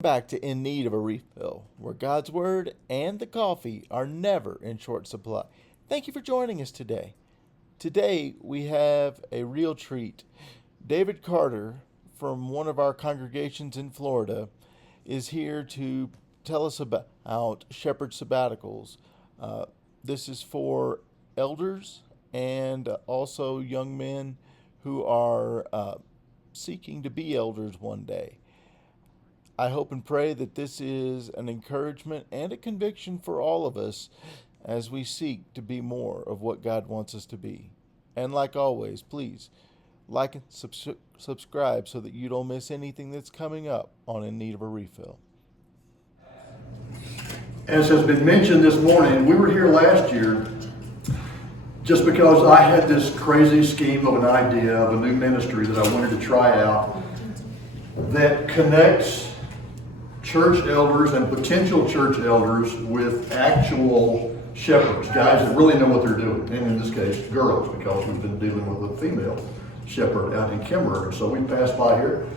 Back to In Need of a Refill, where God's Word and the coffee are never in short supply. Thank you for joining us today. Today we have a real treat. David Carter from one of our congregations in Florida is here to tell us about Shepherd Sabbaticals. This is for elders and also young men who are seeking to be elders one day. I hope and pray that this is an encouragement and a conviction for all of us as we seek to be more of what God wants us to be. And like always, please like and subscribe so that you don't miss anything that's coming up on In Need of a Refill. As has been mentioned this morning, we were here last year just because I had this crazy scheme of an idea of a new ministry that I wanted to try out that connects church elders and potential church elders with actual shepherds, guys that really know what they're doing, and in this case, girls, because we've been dealing with a female shepherd out in Kemmerer. So we passed by here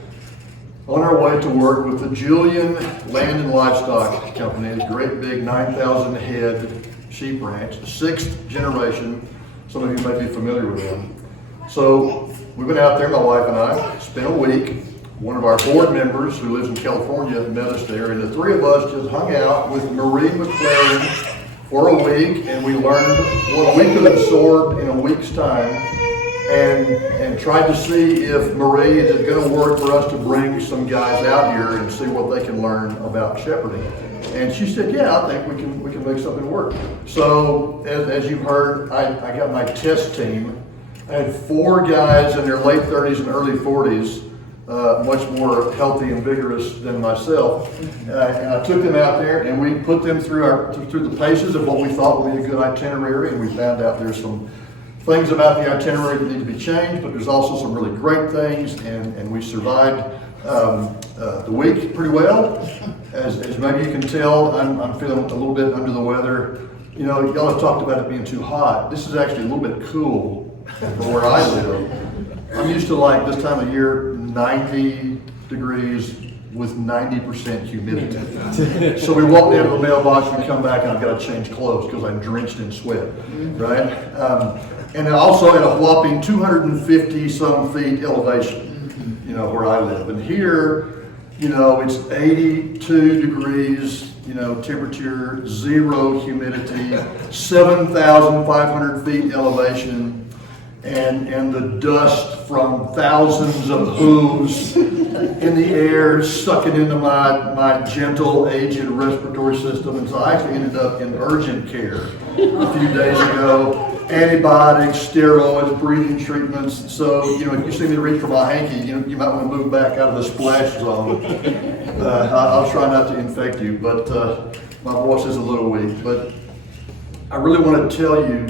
on our way to work with the Julian Land and Livestock Company, a great big 9,000 head sheep ranch, the sixth generation. Some of you may be familiar with them. So we went out there, my wife and I, spent a week. One of our board members who lives in California met us there, and the three of us just hung out with Marie McLaren for a week, and we learned what we could absorb in a week's time, and tried to see if Marie, is it going to work for us to bring some guys out here and see what they can learn about shepherding. And she said, yeah, I think we can make something work. So as you heard, I got my test team. I had 4 guys in their late 30s and early 40s. Much more healthy and vigorous than myself, and I took them out there and we put them through the paces of what we thought would be a good itinerary, and we found out there's some things about the itinerary that need to be changed, but there's also some really great things, and we survived the week pretty well. As maybe you can tell, I'm feeling a little bit under the weather. You know, y'all have talked about it being too hot. This is actually a little bit cool for where I live. I'm used to, like, this time of year, 90 degrees with 90% humidity. So we walk down to the mailbox, we come back, and I've got to change clothes because I'm drenched in sweat, right? And also at a whopping 250 some feet elevation, you know, where I live. And here, you know, it's 82 degrees, you know, temperature, 0 humidity, 7,500 feet elevation. And the dust from thousands of hooves in the air sucking into my gentle, aged respiratory system. And so I actually ended up in urgent care a few days ago. Antibiotics, steroids, breathing treatments. So, you know, if you see me reach for my hanky, you might want to move back out of the splash zone. I'll try not to infect you, but my voice is a little weak. But I really want to tell you,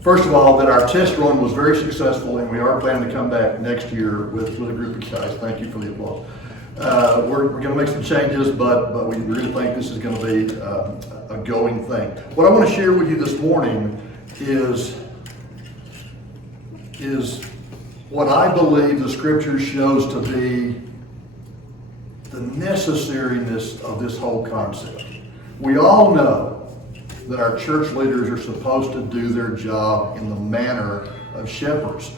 first of all, that our test run was very successful, and we are planning to come back next year with a group of guys. Thank you for the applause. We're going to make some changes, but we really think this is going to be a going thing. What I want to share with you this morning is what I believe the Scripture shows to be the necessariness of this whole concept. We all know that our church leaders are supposed to do their job in the manner of shepherds.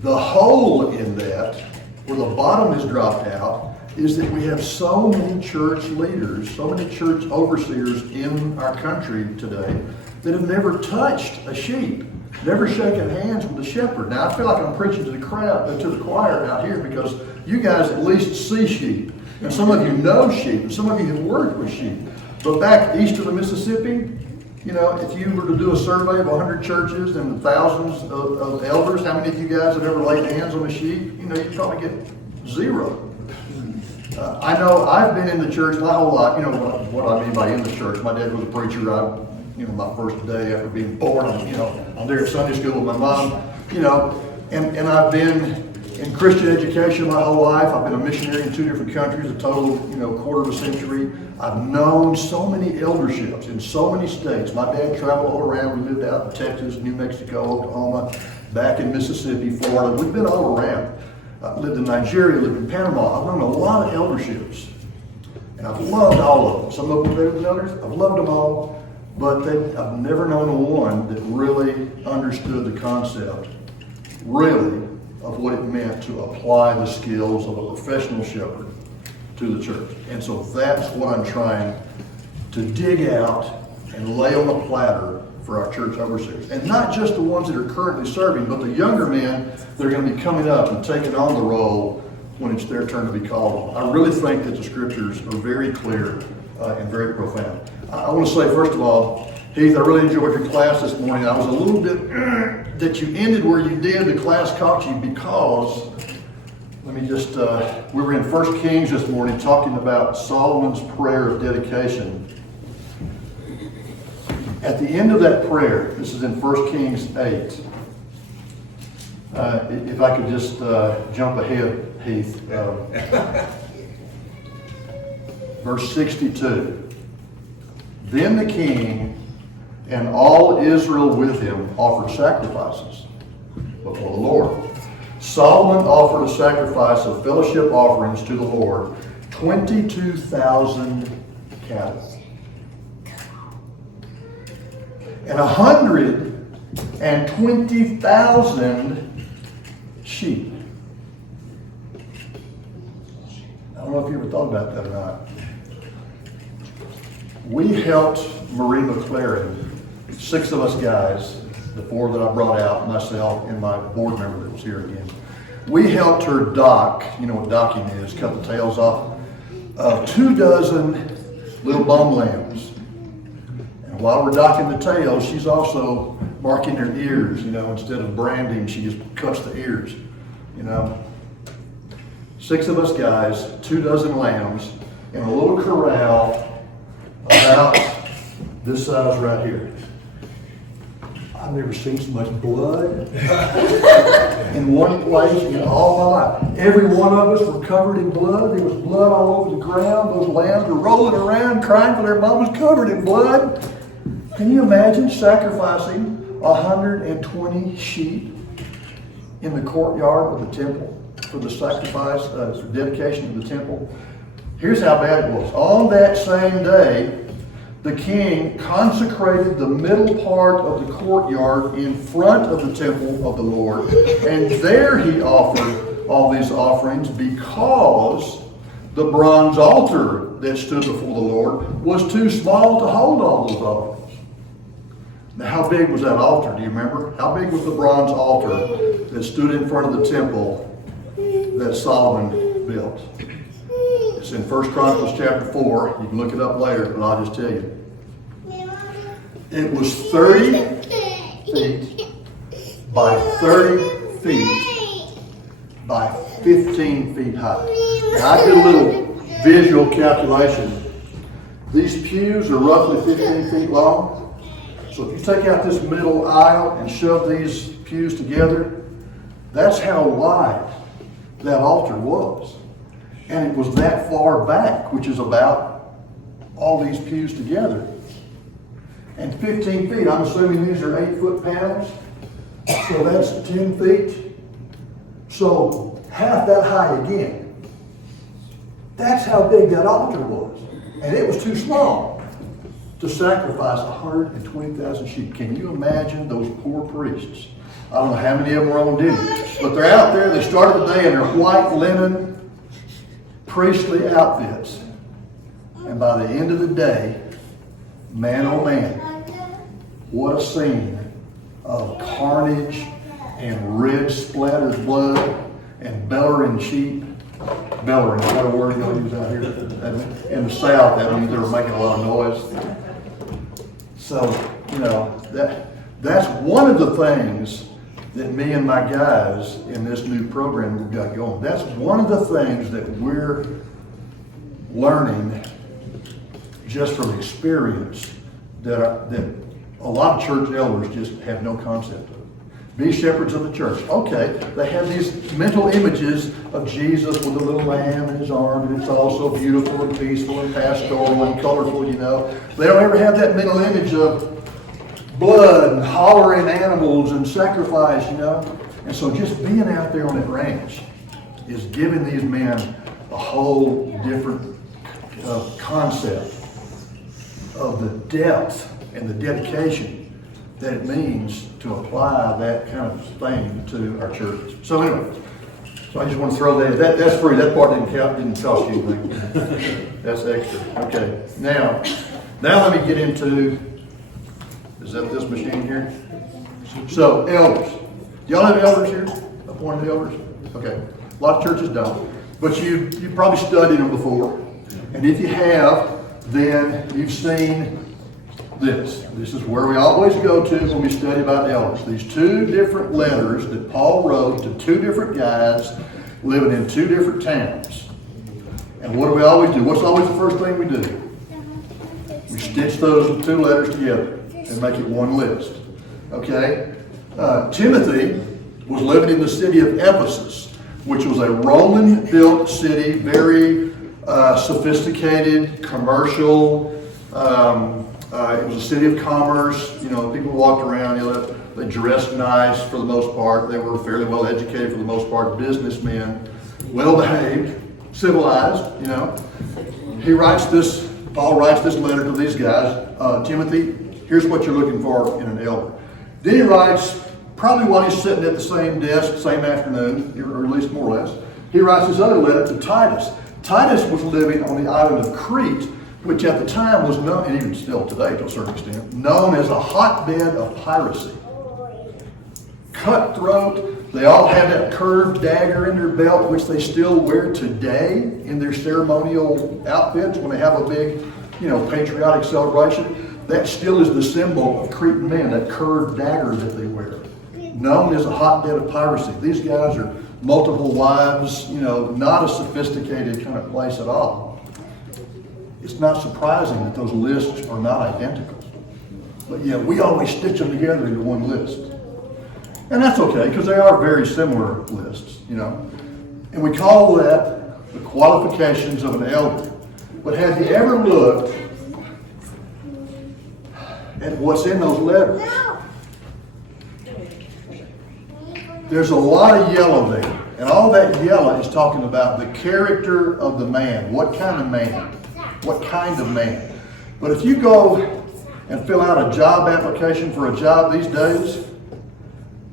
The hole in that, where the bottom is dropped out, is that we have so many church leaders, so many church overseers in our country today that have never touched a sheep, never shaken hands with a shepherd. Now, I feel like I'm preaching to the crowd, to the choir out here, because you guys at least see sheep, and some of you know sheep, and some of you have worked with sheep. But back east of the Mississippi, you know, if you were to do a survey of 100 churches and thousands of elders, how many of you guys have ever laid hands on a sheep? You know, you'd probably get 0. I know I've been in the church my whole life. You know what I mean by in the church. My dad was a preacher. My first day after being born, I'm there at Sunday school with my mom. You know, and I've been in Christian education my whole life. I've been a missionary in 2 different countries, a total, quarter of a century. I've known so many elderships in so many states. My dad traveled all around. We lived out in Texas, New Mexico, Oklahoma, back in Mississippi, Florida. We've been all around. I lived in Nigeria, lived in Panama. I've known a lot of elderships. And I've loved all of them. Some of them better than others. I've loved them all. But I've never known one that really understood the concept, really, of what it meant to apply the skills of a professional shepherd to the church. And so that's what I'm trying to dig out and lay on the platter for our church overseers. And not just the ones that are currently serving, but the younger men that are going to be coming up and taking on the role when it's their turn to be called on. I really think that the scriptures are very clear and very profound. I want to say, first of all, Heath, I really enjoyed your class this morning. I was a little bit that you ended where you did. The class caught you because, let me just, we were in 1 Kings this morning talking about Solomon's prayer of dedication. At the end of that prayer, this is in 1 Kings 8. If I could just jump ahead, Heath. Verse 62. Then the king and all Israel with him offered sacrifices before the Lord. Solomon offered a sacrifice of fellowship offerings to the Lord, 22,000 cattle and 120,000 sheep. I don't know if you ever thought about that or not. We helped Marie McLaren, 6 of us guys, the 4 that I brought out, myself and my board member that was here again. We helped her dock, you know what docking is, cut the tails off, 24 little bum lambs. And while we're docking the tails, she's also marking their ears, you know, instead of branding, she just cuts the ears, you know. 6 of us guys, 24 lambs, in a little corral about this size right here. I've never seen so much blood in one place in all my life. Every one of us were covered in blood. There was blood all over the ground. Those lambs were rolling around crying for their mamas covered in blood. Can you imagine sacrificing 120 sheep in the courtyard of the temple for the sacrifice, for dedication of the temple? Here's how bad it was. On that same day, the king consecrated the middle part of the courtyard in front of the temple of the Lord, and there he offered all these offerings because the bronze altar that stood before the Lord was too small to hold all those offerings. Now, how big was that altar? Do you remember? How big was the bronze altar that stood in front of the temple that Solomon built? It's in 1 Chronicles chapter 4. You can look it up later, but I'll just tell you. It was 30 feet by 30 feet by 15 feet high. Now, I did a little visual calculation. These pews are roughly 15 feet long. So if you take out this middle aisle and shove these pews together, that's how wide that altar was. And it was that far back, which is about all these pews together. And 15 feet, I'm assuming these are 8-foot panels. So that's 10 feet. So half that high again. That's how big that altar was. And it was too small to sacrifice 120,000 sheep. Can you imagine those poor priests? I don't know how many of them were on duty. But they're out there, they started the day in their white linen priestly outfits. And by the end of the day, man oh man, what a scene of carnage and red splattered blood and bellowing sheep. Bellowing, is that a word y'all use out here? In the South, that means they were making a lot of noise. So, you know, that's one of the things that me and my guys in this new program we've got going. That's one of the things that we're learning just from experience that a lot of church elders just have no concept of. Be shepherds of the church. Okay, they have these mental images of Jesus with a little lamb in his arm, and it's all so beautiful and peaceful and pastoral and colorful, you know. They don't ever have that mental image of blood and hollering animals and sacrifice, you know. And so just being out there on that ranch is giving these men a whole different concept of the depth and the dedication that it means to apply that kind of thing to our churches. So anyway, so I just want to throw that's free. That part didn't cost you anything. That's extra. Okay. Now let me get into, is that this machine here? So elders. Do y'all have elders here? Appointed elders? Okay. A lot of churches don't. But you've probably studied them before. And if you have, then you've seen this. This is where we always go to when we study about elders. These two different letters that Paul wrote to two different guys living in two different towns. And what do we always do? What's always the first thing we do? We stitch those two letters together and make it one list. Okay? Timothy was living in the city of Ephesus, which was a Roman-built city, very sophisticated, commercial. It was a city of commerce. You know, people walked around. You know, they dressed nice for the most part. They were fairly well educated for the most part. Businessmen, well behaved, civilized. You know, Paul writes this letter to these guys. Timothy, here's what you're looking for in an elder. Then he writes, probably while he's sitting at the same desk, same afternoon, or at least more or less, he writes this other letter to Titus. Titus was living on the island of Crete, which at the time was known, and even still today to a certain extent, known as a hotbed of piracy. Cutthroat. They all had that curved dagger in their belt, which they still wear today in their ceremonial outfits when they have a big, patriotic celebration. That still is the symbol of Cretan men, that curved dagger that they wear. Known as a hotbed of piracy. These guys are multiple wives, not a sophisticated kind of place at all. It's not surprising that those lists are not identical. But yeah, we always stitch them together into one list. And that's okay, because they are very similar lists, And we call that the qualifications of an elder. But have you ever looked at what's in those letters? There's a lot of yellow there. And all that yellow is talking about the character of the man. What kind of man? What kind of man? But if you go and fill out a job application for a job these days,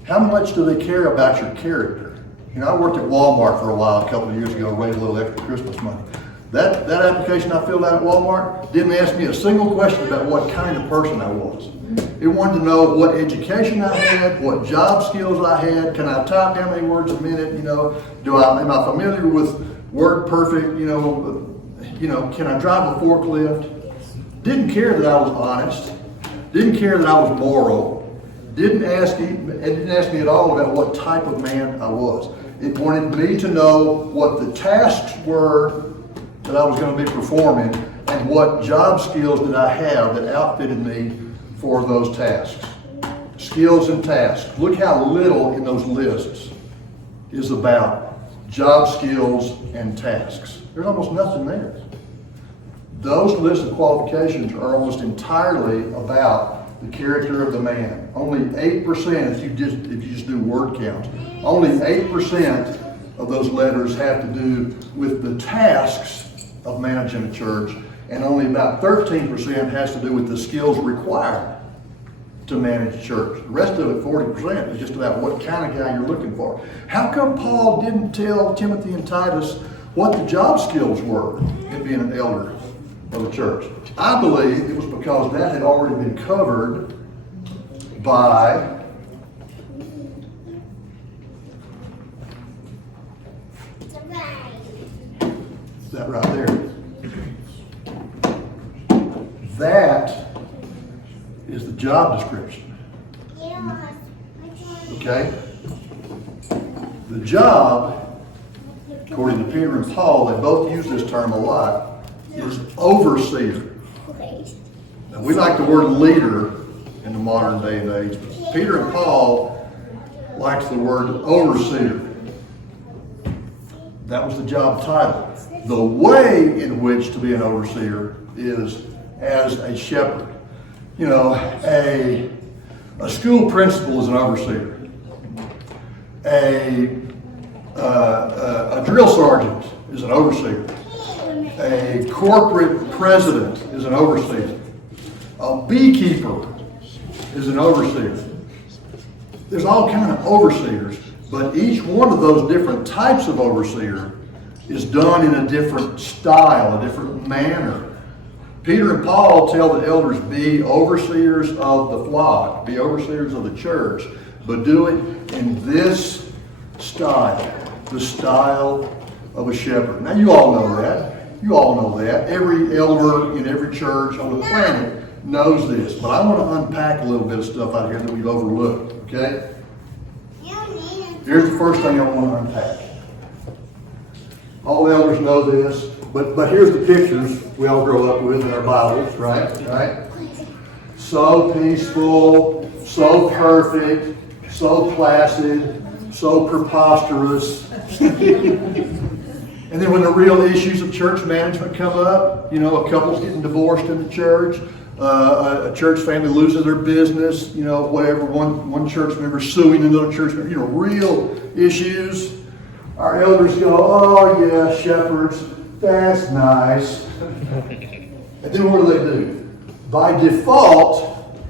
how much do they care about your character? I worked at Walmart for a while a couple of years ago, raised a little extra Christmas money. That application I filled out at Walmart didn't ask me a single question about what kind of person I was. It wanted to know what education I had, what job skills I had, can I type how many words a minute, am I familiar with WordPerfect, can I drive a forklift? Didn't care that I was honest, didn't care that I was moral, didn't ask me at all about what type of man I was. It wanted me to know what the tasks were that I was going to be performing and what job skills did I have that outfitted me for those tasks. Skills and tasks. Look how little in those lists is about job skills and tasks. There's almost nothing there. Those lists of qualifications are almost entirely about the character of the man. Only 8%, if you just do word counts, only 8% of those letters have to do with the tasks of managing a church, and only about 13% has to do with the skills required to manage a church. The rest of it, 40%, is just about what kind of guy you're looking for. How come Paul didn't tell Timothy and Titus what the job skills were in being an elder of the church? I believe it was because that had already been covered by that right there. That is the job description. Okay? The job, according to Peter and Paul, they both use this term a lot, is overseer. Now, we like the word leader in the modern day and age, but Peter and Paul likes the word overseer. That was the job title. The way in which to be an overseer is as a shepherd. A school principal is an overseer. A A drill sergeant is an overseer. A corporate president is an overseer. A beekeeper is an overseer. There's all kind of overseers, but each one of those different types of overseer is done in a different style, a different manner. Peter and Paul tell the elders, be overseers of the flock, be overseers of the church, but do it in this style, the style of a shepherd. Now you all know that. You all know that. Every elder in every church on the planet knows this, but I want to unpack a little bit of stuff out here that we've overlooked, okay? Here's the first thing I want to unpack. All elders know this, but here's the pictures we all grow up with in our Bibles, right? So peaceful, so perfect, so placid, so preposterous. And then when the real issues of church management come up, you know, a couple's getting divorced in the church, a church family loses their business, you know, whatever, one church member suing another church member, you know, real issues. Our elders go, oh yeah, shepherds, that's nice. And then what do? By default,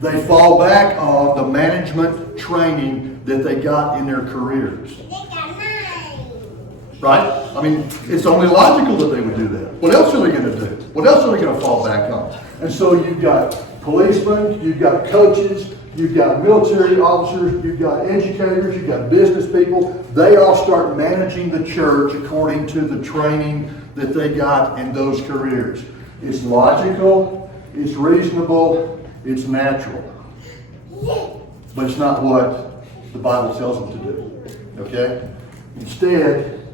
they fall back on the management training that they got in their careers. Right? I mean, it's only logical that they would do that. What else are they going to do? What else are they going to fall back on? And so you've got policemen, you've got coaches, you've got military officers, you've got educators, you've got business people. They all start managing the church according to the training that they got in those careers. It's logical, it's reasonable, it's natural. But it's not what the Bible tells them to do. Okay? Instead,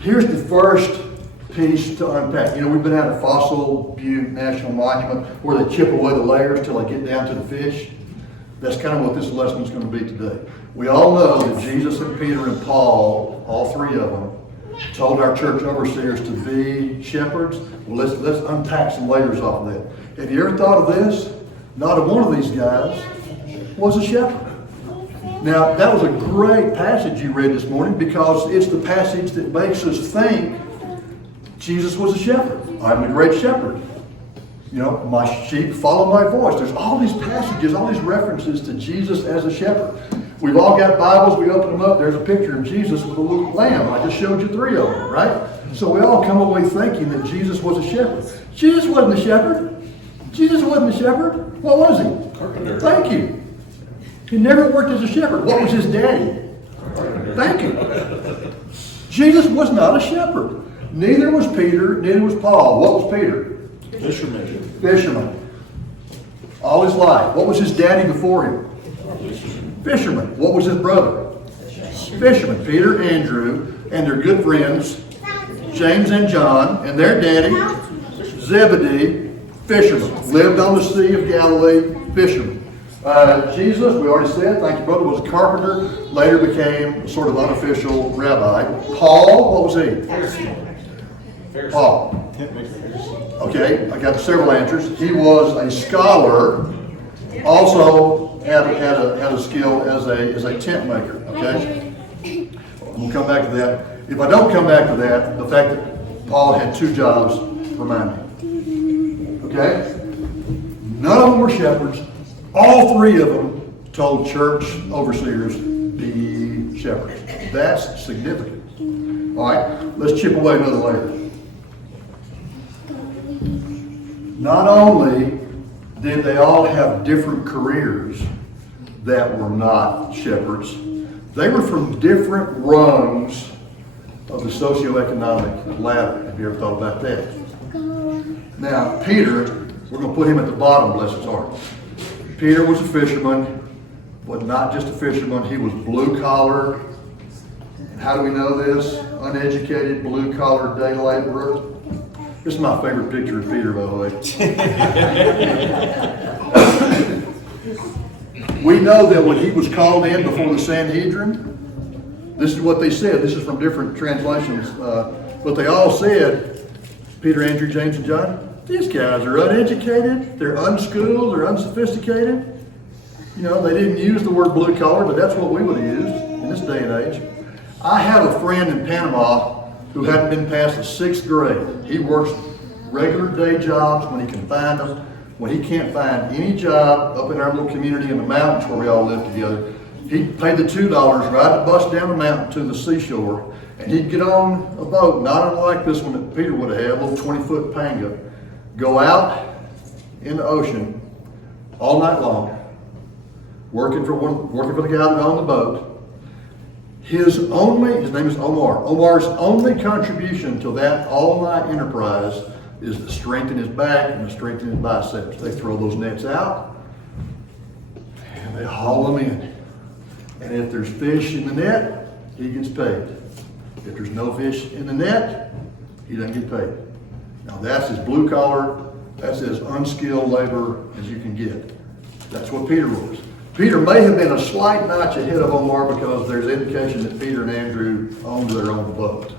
here's the first piece to unpack. You know, we've been at a Fossil Butte National Monument where they chip away the layers till they get down to the fish. That's kind of what this lesson is going to be today. We all know that Jesus and Peter and Paul, all three of them, told our church overseers to be shepherds. Well, let's unpack some layers off of that. Have you ever thought of this? Not a one of these guys was a shepherd. Now, that was a great passage you read this morning because it's the passage that makes us think Jesus was a shepherd. I'm the great shepherd. You know, my sheep follow my voice. There's all these passages, all these references to Jesus as a shepherd. We've all got Bibles. We open them up. There's a picture of Jesus with a little lamb. I just showed you 3 of them, right? So we all come away thinking that Jesus was a shepherd. Jesus wasn't a shepherd. Jesus wasn't a shepherd. What was he? Carpenter. Thank you. He never worked as a shepherd. What was his daddy? Thank you. Jesus was not a shepherd. Neither was Peter, neither was Paul. What was Peter? Fisherman. All his life. What was his daddy before him? Fisherman. What was his brother? Fisherman. Peter, Andrew, and their good friends, James and John, and their daddy, Zebedee, fishermen. Lived on the Sea of Galilee, fishermen. Jesus, we already said, thank you, brother, was a carpenter, later became sort of unofficial rabbi. Paul, what was he? Paul. Okay, I got several answers. He was a scholar, also had a skill as a tent maker. Okay, we'll come back to that. If I don't come back to that, the fact that Paul had 2 jobs remind me. Okay, none of them were shepherds. All 3 of them told church overseers be shepherds. That's significant. All right, let's chip away another layer. Not only did they all have different careers that were not shepherds, they were from different rungs of the socioeconomic ladder. Have you ever thought about that? Now, Peter, we're going to put him at the bottom, bless his heart. Peter was a fisherman, but not just a fisherman. He was blue collar. How do we know this? Uneducated, blue collar day laborer. This is my favorite picture of Peter, by the way. We know that when he was called in before the Sanhedrin, this is what they said. This is from different translations. But they all said, Peter, Andrew, James, and John, these guys are uneducated, they're unschooled, they're unsophisticated. You know, they didn't use the word blue collar, but that's what we would have used. in this day and age. I have a friend in Panama who hadn't been past the 6th grade. He works regular day jobs when he can find them. When he can't find any job up in our little community in the mountains where we all live together, he'd pay the $2, ride the bus down the mountain to the seashore, and he'd get on a boat, not unlike this one that Peter would have had, a little 20-foot panga, go out in the ocean all night long, working for the guy that owned the boat. His name is Omar. Omar's only contribution to that all-night enterprise is the strength in his back and the strength in his biceps. They throw those nets out and they haul them in. And if there's fish in the net, he gets paid. If there's no fish in the net, he doesn't get paid. Now that's as blue collar, that's as unskilled labor as you can get. That's what Peter was. Peter may have been a slight notch ahead of Omar because there's indication that Peter and Andrew owned their own boat.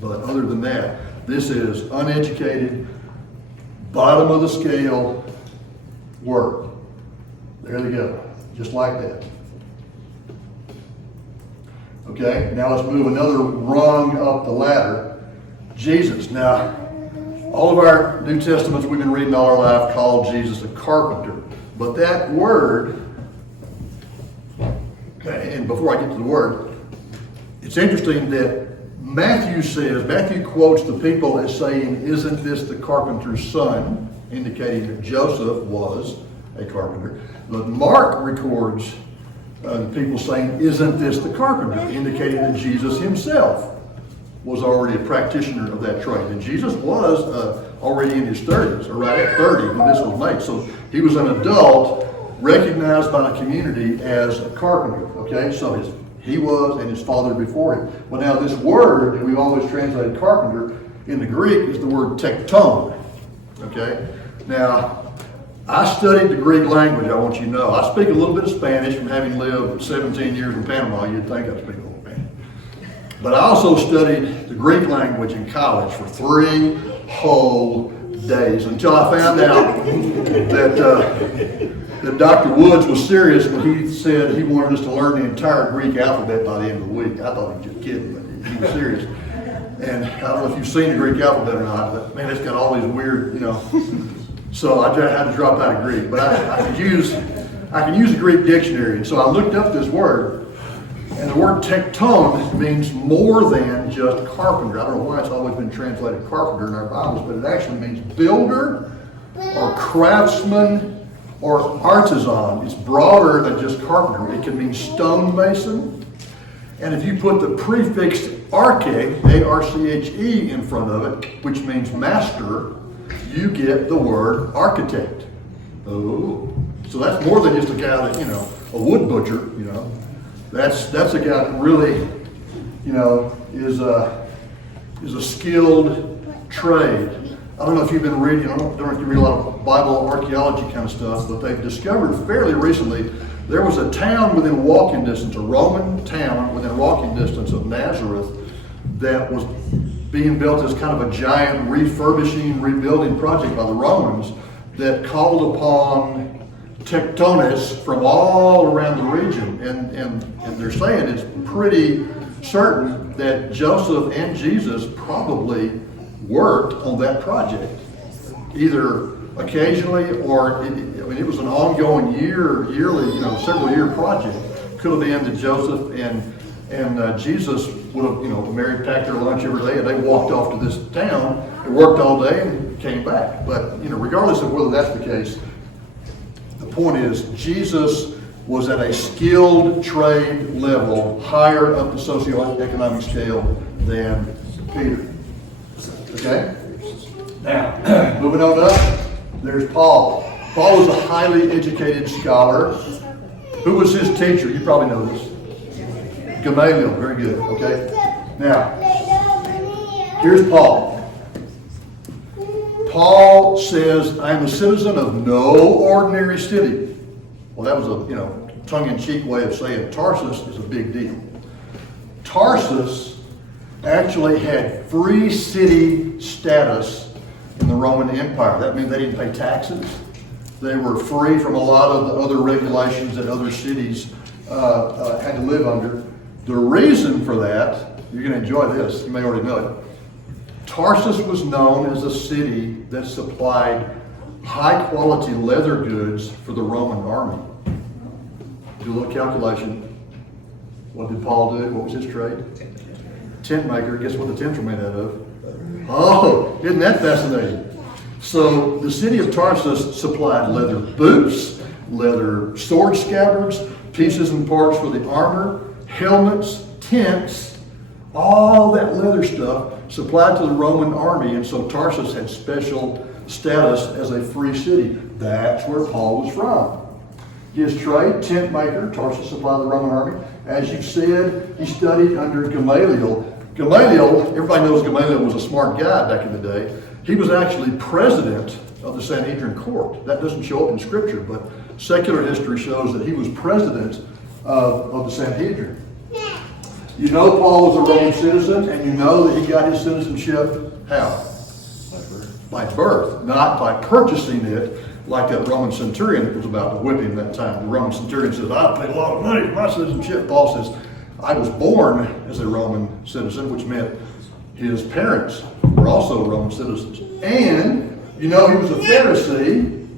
But other than that, this is uneducated, bottom of the scale work. There they go, just like that. Okay, now let's move another rung up the ladder. Jesus. Now, all of our New Testaments we've been reading all our life call Jesus a carpenter. But that word, okay, and before I get to the word, it's interesting that Matthew quotes the people as saying, isn't this the carpenter's son? Indicating that Joseph was a carpenter. But Mark records the people saying, isn't this the carpenter? Indicating that Jesus himself was already a practitioner of that trade. And Jesus was already in his 30s, or right at 30 when this was made. So he was an adult recognized by the community as a carpenter. Okay, so he was and his father before him. Well, now this word that we've always translated carpenter in the Greek is the word tekton. Okay, now I studied the Greek language, I want you to know. I speak a little bit of Spanish from having lived 17 years in Panama. You'd think I speak a little Spanish. But I also studied the Greek language in college for 3 whole days until I found out that Dr. Woods was serious when he said he wanted us to learn the entire Greek alphabet by the end of the week. I thought he was just kidding, but he was serious. And I don't know if you've seen the Greek alphabet or not, but man, it's got all these weird, So I had to drop out of Greek, but I can use a Greek dictionary. And so I looked up this word, and the word tekton means more than just carpenter. I don't know why it's always been translated carpenter in our Bibles, but it actually means builder or craftsman or artisan. It's broader than just carpenter. It can mean stonemason. And if you put the prefix arche, A-R-C-H-E, in front of it, which means master, you get the word architect. Oh, so that's more than just a guy that, a wood butcher, That's a guy that really, is a skilled trade. I don't know if you've been reading, I don't know if you read a lot of Bible archaeology kind of stuff, but they've discovered fairly recently there was a town within walking distance, a Roman town within walking distance of Nazareth that was being built as kind of a giant rebuilding project by the Romans that called upon tectones from all around the region. And they're saying it's pretty certain that Joseph and Jesus probably worked on that project, either occasionally or it was an ongoing yearly, several year project. Could have been that Joseph and Jesus would have married, packed their lunch every day, and they walked off to this town and worked all day and came back. But regardless of whether that's the case, the point is Jesus was at a skilled trade level higher up the socioeconomic scale than Peter. Okay? Now, moving on up, there's Paul. Paul was a highly educated scholar. Who was his teacher? You probably know this. Gamaliel. Very good. Okay? Now, here's Paul. Paul says, I am a citizen of no ordinary city. Well, that was a tongue-in-cheek way of saying Tarsus is a big deal. Tarsus actually had free city status in the Roman Empire. That means they didn't pay taxes. They were free from a lot of the other regulations that other cities had to live under. The reason for that, you're going to enjoy this, you may already know it. Tarsus was known as a city that supplied high quality leather goods for the Roman army. Do a little calculation. What did Paul do? What was his trade? Tent maker. Guess what the tents were made out of? Oh, isn't that fascinating? So the city of Tarsus supplied leather boots, leather sword scabbards, pieces and parts for the armor, helmets, tents, all that leather stuff supplied to the Roman army. And so Tarsus had special status as a free city. That's where Paul was from. His trade, tent maker, Tarsus supplied the Roman army. As you said, he studied under Gamaliel. Gamaliel, everybody knows Gamaliel was a smart guy back in the day. He was actually president of the Sanhedrin court. That doesn't show up in Scripture, but secular history shows that he was president of the Sanhedrin. You know Paul was a Roman citizen, and you know that he got his citizenship how? By birth, not by purchasing it like that Roman centurion that was about to whip him that time. The Roman centurion says, I paid a lot of money for my citizenship. Paul says, I was born as a Roman citizen, which meant his parents were also Roman citizens. And, you know, he was a Pharisee.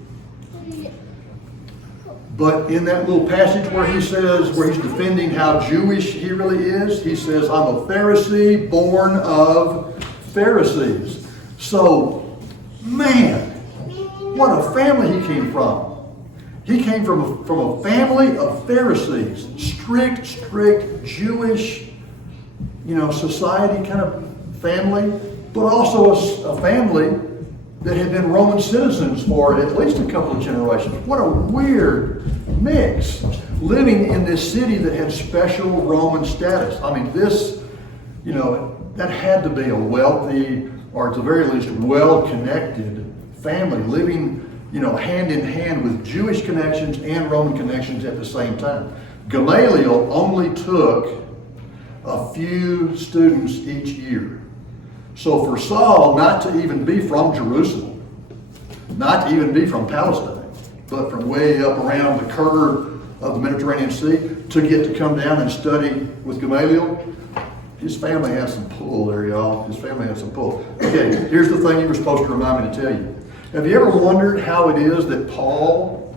But in that little passage where he says, where he's defending how Jewish he really is, he says, I'm a Pharisee born of Pharisees. So, man, what a family he came from. He came from a family of Pharisees, strict Jewish, society kind of family, but also a family that had been Roman citizens for at least a couple of generations. What a weird mix, living in this city that had special Roman status. I mean, this, that had to be a wealthy, or at the very least, well-connected family, living, hand in hand with Jewish connections and Roman connections at the same time. Gamaliel only took a few students each year. So for Saul not to even be from Jerusalem, not to even be from Palestine, but from way up around the curve of the Mediterranean Sea, to get to come down and study with Gamaliel, his family had some pull there, y'all. His family had some pull. Okay, here's the thing you were supposed to remind me to tell you. Have you ever wondered how it is that Paul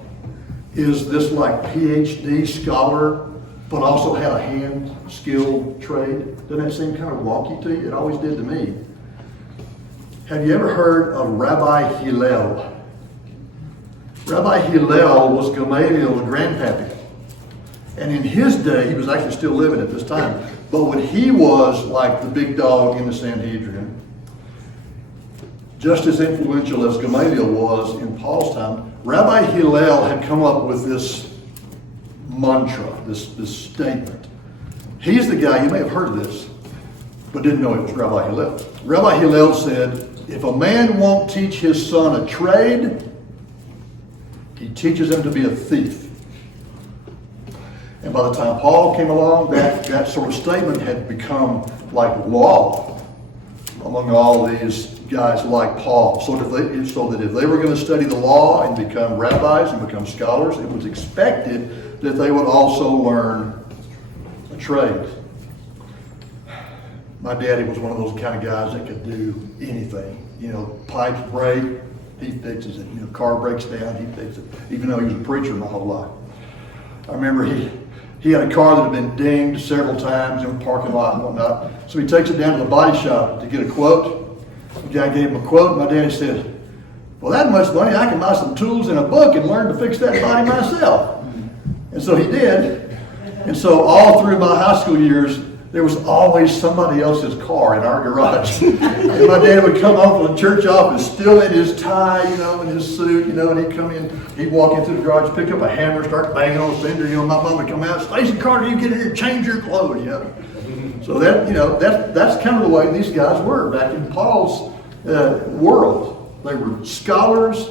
is this like PhD scholar, but also had a hand-skilled trade? Doesn't that seem kind of wonky to you? It always did to me. Have you ever heard of Rabbi Hillel? Rabbi Hillel was Gamaliel's grandpappy. And in his day, he was actually still living at this time, but when he was like the big dog in the Sanhedrin, just as influential as Gamaliel was in Paul's time, Rabbi Hillel had come up with this mantra, this statement. He's the guy, you may have heard of this, but didn't know it was Rabbi Hillel. Rabbi Hillel said, if a man won't teach his son a trade, he teaches him to be a thief. And by the time Paul came along, that sort of statement had become like law among all these guys like Paul. So that if they were going to study the law and become rabbis and become scholars, it was expected that they would also learn a trade. My daddy was one of those kind of guys that could do anything. Pipes break, he fixes it. Car breaks down, he fixes it. Even though he was a preacher my whole life. I remember he had a car that had been dinged several times in the parking lot and whatnot. So he takes it down to the body shop to get a quote. The guy gave him a quote, and my daddy said, well, that much money, I can buy some tools and a book and learn to fix that body myself. And so he did. And so all through my high school years, there was always somebody else's car in our garage. And my dad would come home from the church office, still in his tie, and his suit, and he'd come in, he'd walk into the garage, pick up a hammer, start banging on the fender, my mom would come out, Stacy Carter, you get in here, change your clothes, So that's kind of the way these guys were back in Paul's world. They were scholars,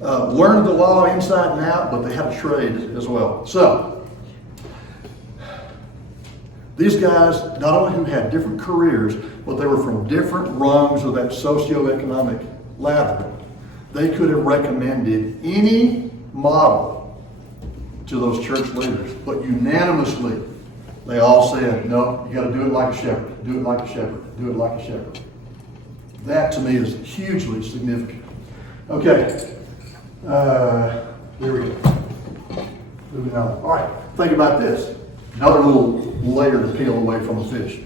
learned the law inside and out, but they had a trade as well. So, these guys, not only who had different careers, but they were from different rungs of that socioeconomic ladder. They could have recommended any model to those church leaders, but unanimously, They all said, no, you got to do it like a shepherd. Do it like a shepherd. Do it like a shepherd. That to me is hugely significant. Okay. There we go. Moving on. All right. Think about this. Another little layer to peel away from a fish.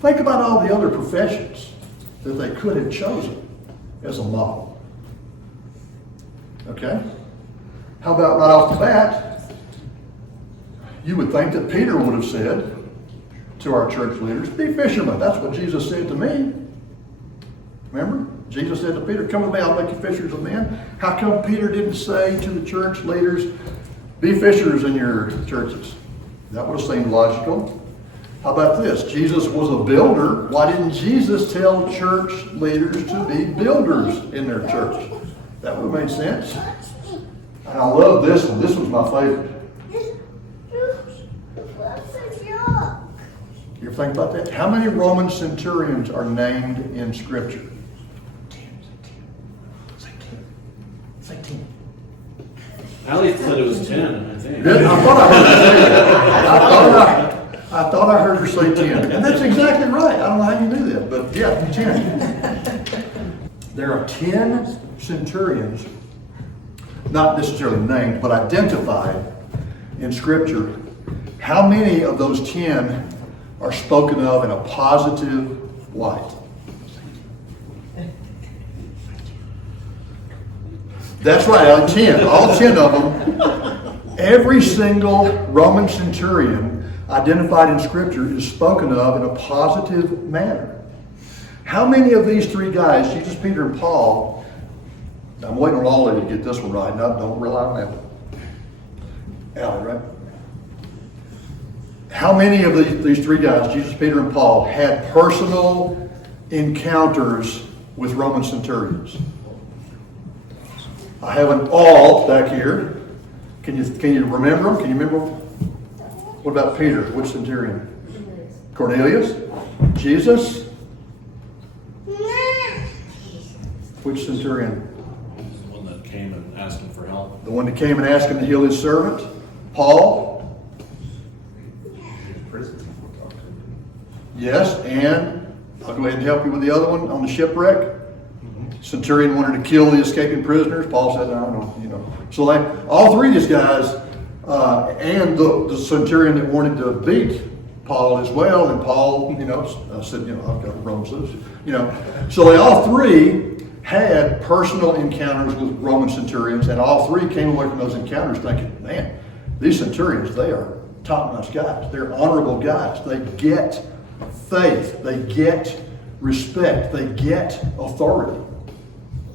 Think about all the other professions that they could have chosen as a model. Okay? How about right off the bat, you would think that Peter would have said to our church leaders, be fishermen. That's what Jesus said to me. Remember? Jesus said to Peter, come with me, I'll make you fishers of men. How come Peter didn't say to the church leaders, be fishers in your churches? That would have seemed logical. How about this? Jesus was a builder. Why didn't Jesus tell church leaders to be builders in their church? That would have made sense. And I love this one. This was my favorite. You ever think about that? How many Roman centurions are named in Scripture? 10. Say 10. Ali said it was 10, I think. Really? I thought I heard her say that. I thought I heard her say 10. And that's exactly right. I don't know how you knew that, but yeah, 10. There are 10 centurions, not necessarily named, but identified in Scripture. How many of those 10 are spoken of in a positive light? That's right, 10. All 10 of them. Every single Roman centurion identified in Scripture is spoken of in a positive manner. How many of these three guys, Jesus, Peter, and Paul, I'm waiting on all of you to get this one right. No, don't rely on that one. Allie, right? How many of these three guys, Jesus, Peter, and Paul, had personal encounters with Roman centurions? I have an all back here. Can you remember them? Can you remember them? What about Peter? Which centurion? Cornelius? Jesus? Which centurion? The one that came and asked him for help. The one that came and asked him to heal his servant? Paul? Yes, and I'll go ahead and help you with the other one on the shipwreck. Centurion wanted to kill the escaping prisoners. Paul said, no. So all three of these guys, and the centurion that wanted to beat Paul as well, and Paul, said, I've got Roman citizen, So they all three had personal encounters with Roman centurions, and all three came away from those encounters thinking, man, these centurions, they are top-notch guys. They're honorable guys. They get faith. They get respect. They get authority.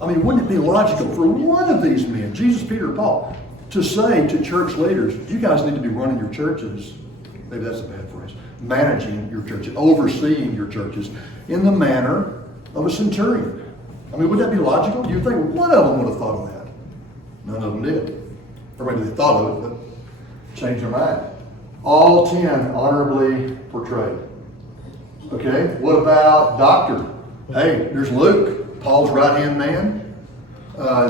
I mean, wouldn't it be logical for one of these men, Jesus, Peter, and Paul, to say to church leaders, you guys need to be running your churches, maybe that's a bad phrase, managing your churches, overseeing your churches in the manner of a centurion. I mean, would that be logical? You'd think one of them would have thought of that. None of them did. Or maybe they thought of it, but changed their mind. All 10 honorably portrayed. Okay, what about doctor? Hey, there's Luke, Paul's right-hand man.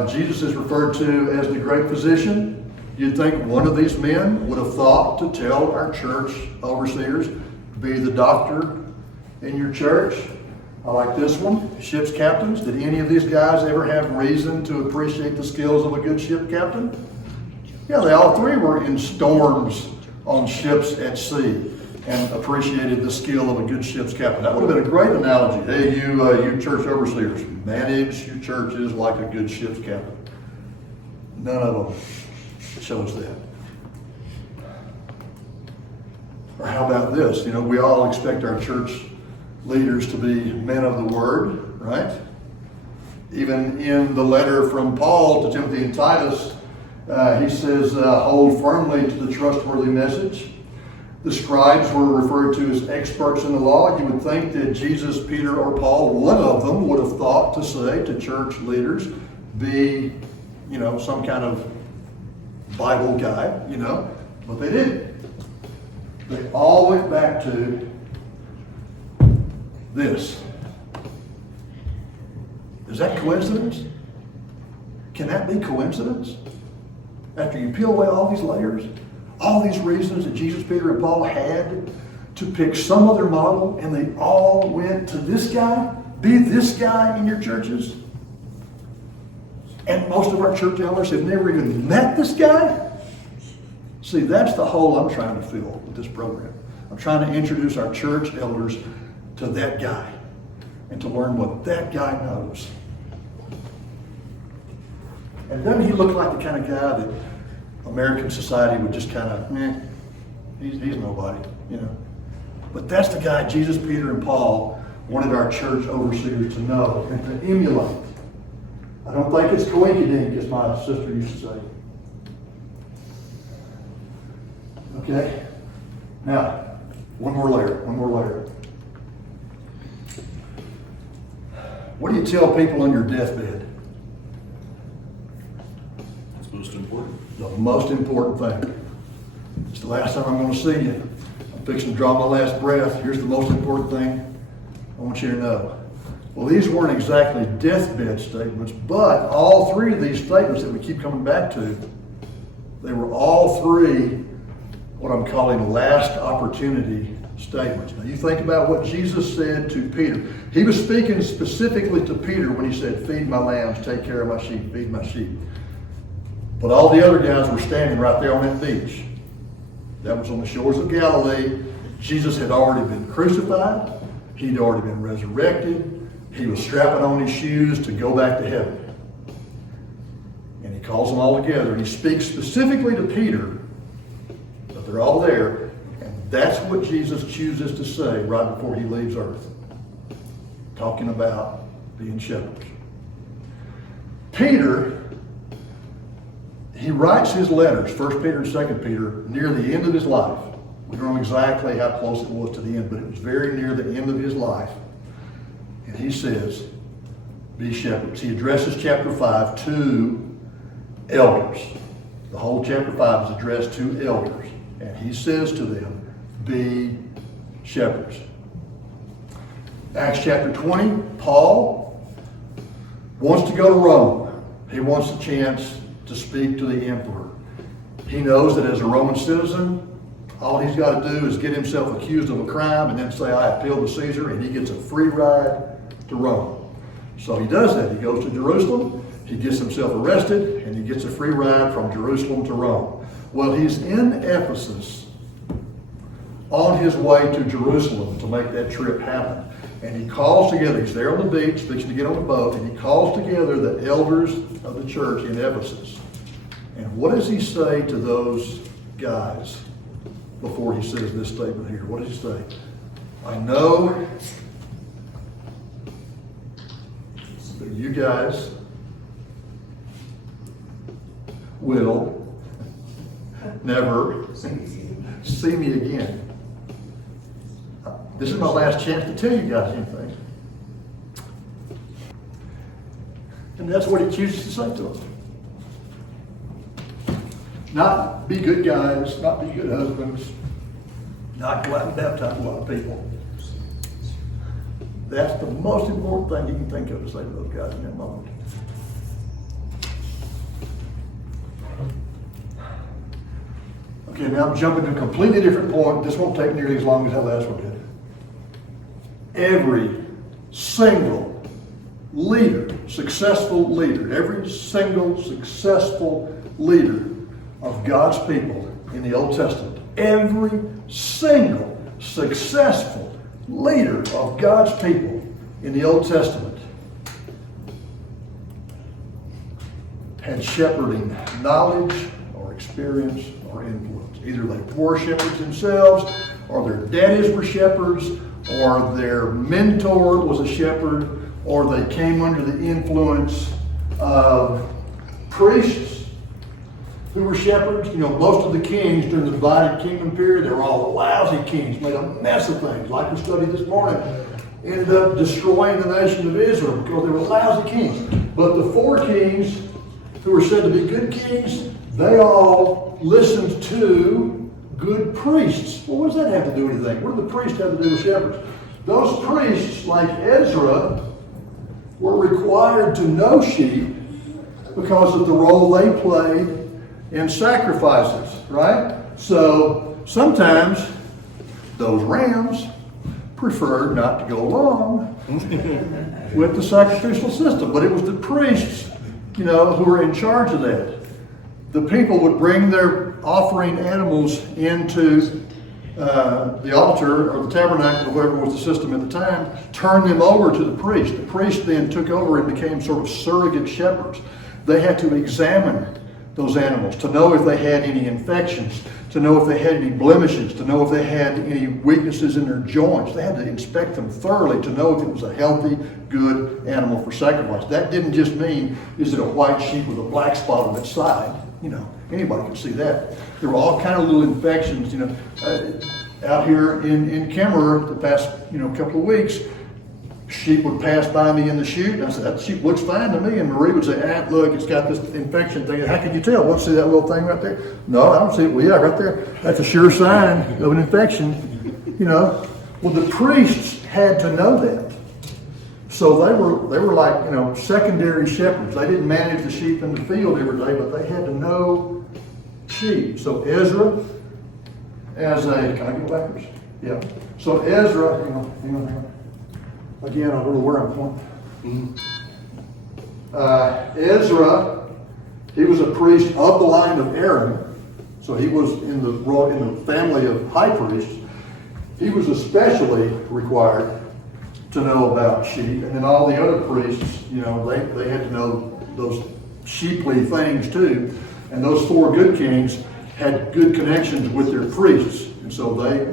Jesus is referred to as the great physician. You'd think one of these men would have thought to tell our church overseers to be the doctor in your church. I like this one. Ship's captains. Did any of these guys ever have reason to appreciate the skills of a good ship captain? Yeah, they all three were in storms on ships at sea and appreciated the skill of a good ship's captain. That would have been a great analogy. Hey, you church overseers, manage your churches like a good ship's captain. None of them shows that. Or how about this? We all expect our church leaders to be men of the word, right? Even in the letter from Paul to Timothy and Titus, he says, hold firmly to the trustworthy message. The scribes were referred to as experts in the law. You would think that Jesus, Peter, or Paul, one of them would have thought to say to church leaders, be, some kind of Bible guy, but they didn't. They all went back to this. Is that coincidence? Can that be coincidence? After you peel away all these layers, All these reasons that Jesus, Peter, and Paul had to pick some other model, and they all went to this guy? Be this guy in your churches? And most of our church elders have never even met this guy? See, that's the hole I'm trying to fill with this program. I'm trying to introduce our church elders to that guy and to learn what that guy knows. And doesn't he look like the kind of guy that American society would just kind of, he's nobody, you know. But that's the guy Jesus, Peter, and Paul wanted our church overseers to know and to emulate. I don't think it's coinkydink, as my sister used to say. Okay? Now, one more layer. What do you tell people on your deathbed? That's most important. The most important thing. It's the last time I'm going to see you. I'm fixing to draw my last breath. Here's the most important thing I want you to know. Well, these weren't exactly deathbed statements, but all three of these statements that we keep coming back to, they were all three what I'm calling last opportunity statements. Now you think about what Jesus said to Peter. He was speaking specifically to Peter when he said, feed my lambs, take care of my sheep, feed my sheep. But all the other guys were standing right there on that beach. That was on the shores of Galilee. Jesus had already been crucified. He'd already been resurrected. He was strapping on his shoes to go back to heaven. And he calls them all together. And he speaks specifically to Peter, but they're all there. And that's what Jesus chooses to say right before he leaves earth. Talking about being shepherds. Peter, he writes his letters, 1 Peter and 2 Peter, near the end of his life. We don't know exactly how close it was to the end, but it was very near the end of his life. And he says, be shepherds. He addresses chapter 5 to elders. The whole chapter 5 is addressed to elders. And he says to them, be shepherds. Acts chapter 20, Paul wants to go to Rome. He wants a chance to speak to the emperor. He knows that as a Roman citizen, all he's got to do is get himself accused of a crime and then say, I appeal to Caesar, and he gets a free ride to Rome. So he does that. He goes to Jerusalem, he gets himself arrested, and he gets a free ride from Jerusalem to Rome. Well, he's in Ephesus on his way to Jerusalem to make that trip happen. And he calls together, he's there on the beach, fixing to get on a boat, and he calls together the elders of the church in Ephesus. And what does he say to those guys before he says this statement here? What does he say? I know that you guys will never see me again. This is my last chance to tell you guys anything. And that's what he chooses to say to us. Not be good guys, not be good husbands, not go out and baptize a lot of people. That's the most important thing you can think of to say to those guys in that moment. Okay, now I'm jumping to a completely different point. This won't take nearly as long as that last one did. Every single leader, successful leader, every single successful leader of God's people in the Old Testament, every single successful leader of God's people in the Old Testament had shepherding knowledge or experience or influence. Either they were shepherds themselves, or their daddies were shepherds, or their mentor was a shepherd, or they came under the influence of priests who were shepherds. You know, most of the kings during the divided kingdom period, they were all lousy kings, made a mess of things, like we studied this morning. Ended up destroying the nation of Israel because they were lousy kings. But the 4 kings who were said to be good kings, they all listened to good priests. Well, what does that have to do with anything? What do the priests have to do with shepherds? Those priests, like Ezra, were required to know sheep because of the role they played in sacrifices, right? So sometimes those rams preferred not to go along with the sacrificial system, but it was the priests, who were in charge of that. The people would bring their offering animals into the altar or the tabernacle, or whatever was the system at the time, turn them over to the priest. The priest then took over and became sort of surrogate shepherds. They had to examine those animals to know if they had any infections, to know if they had any blemishes, to know if they had any weaknesses in their joints. They had to inspect them thoroughly to know if it was a healthy, good animal for sacrifice. That didn't just mean, is it a white sheep with a black spot on its side? Anybody can see that. There were all kind of little infections, out here in Kemmerer the past, couple of weeks. Sheep would pass by me in the chute, and I said, that sheep looks fine to me. And Marie would say, look, it's got this infection thing. How can you tell? What, see that little thing right there? No, I don't see it. Well, yeah, right there. That's a sure sign of an infection. Well, the priests had to know that. So they were like, secondary shepherds. They didn't manage the sheep in the field every day, but they had to know sheep. So Ezra, can I go backwards? Yeah. So Ezra, hang on. Again, I don't know where I'm pointing. Ezra, he was a priest of the line of Aaron, so he was in the family of high priests. He was especially required to know about sheep, and then all the other priests, they had to know those sheeply things too. And those four good kings had good connections with their priests, and so they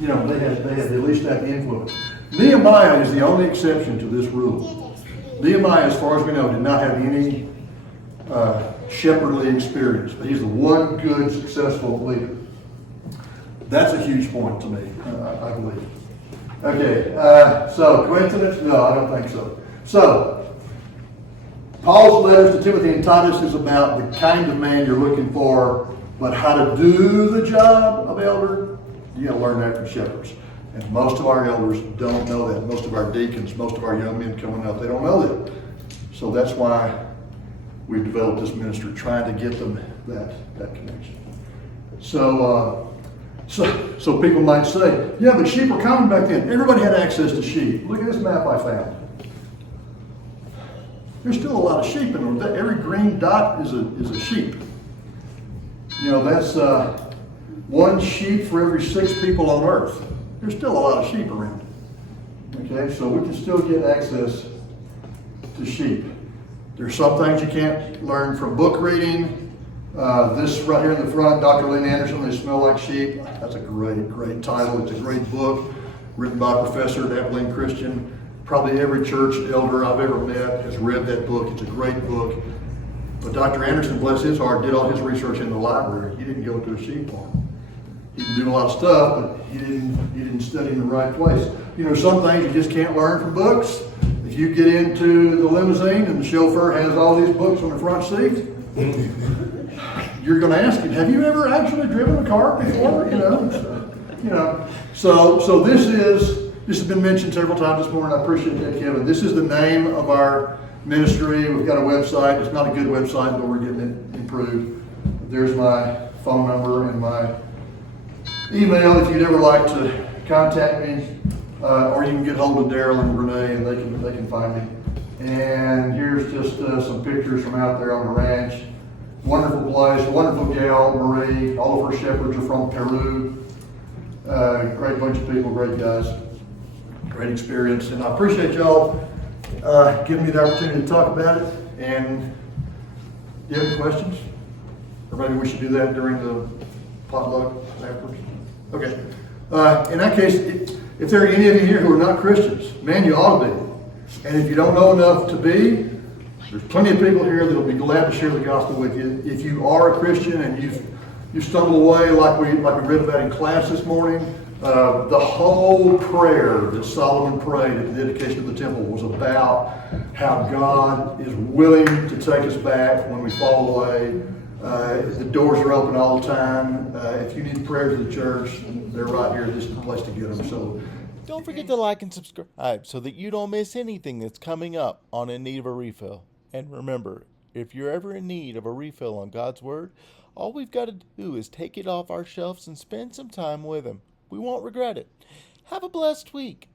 had at least that influence. Nehemiah is the only exception to this rule. Nehemiah, as far as we know, did not have any shepherdly experience, but he's the one good, successful leader. That's a huge point to me, I believe. Okay, so coincidence? No, I don't think so. So, Paul's letters to Timothy and Titus is about the kind of man you're looking for, but how to do the job of elder, you got to learn that from shepherds. And most of our elders don't know that. Most of our deacons, most of our young men coming up, they don't know that. So that's why we've developed this ministry, trying to get them that connection. So people might say, yeah, but sheep were common back then. Everybody had access to sheep. Look at this map I found. There's still a lot of sheep in there. Every green dot is a sheep. That's one sheep for every 6 people on earth. There's still a lot of sheep around. Okay, so we can still get access to sheep. There's some things you can't learn from book reading. This right here in the front, Dr. Lynn Anderson, They Smell Like Sheep. That's a great title. It's a great book written by Professor at Abilene Christian. Probably every church elder I've ever met has read that book. It's a great book. But Dr. Anderson, bless his heart, did all his research in the library. He didn't go to a sheep farm. He can do a lot of stuff, but he didn't study in the right place. Some things you just can't learn from books. If you get into the limousine and the chauffeur has all these books on the front seat, you're going to ask him, have you ever actually driven a car before? So this has been mentioned several times this morning. I appreciate that, Kevin. This is the name of our ministry. We've got a website. It's not a good website, but we're getting it improved. There's my phone number and my email if you'd ever like to contact me, or you can get hold of Daryl and Renee, and they can find me. And here's just some pictures from out there on the ranch. Wonderful place, wonderful gal, Marie. All of her shepherds are from Peru. Great bunch of people, great guys, great experience, and I appreciate y'all giving me the opportunity to talk about it. And do you have any questions? Or maybe we should do that during the potluck afterwards. Okay. In that case, if there are any of you here who are not Christians, man, you ought to be. And if you don't know enough to be, there's plenty of people here that will be glad to share the gospel with you. If you are a Christian and you've stumbled away like we read about in class this morning, the whole prayer that Solomon prayed at the dedication of the temple was about how God is willing to take us back when we fall away. The doors are open all the time. If you need prayers of the church, they're right here. This is the place to get them. So Don't forget to like and subscribe so that you don't miss anything that's coming up on In Need of a Refill. And remember, if you're ever in need of a refill on God's Word, All we've got to do is take it off our shelves and spend some time with Him. We won't regret it. Have a blessed week.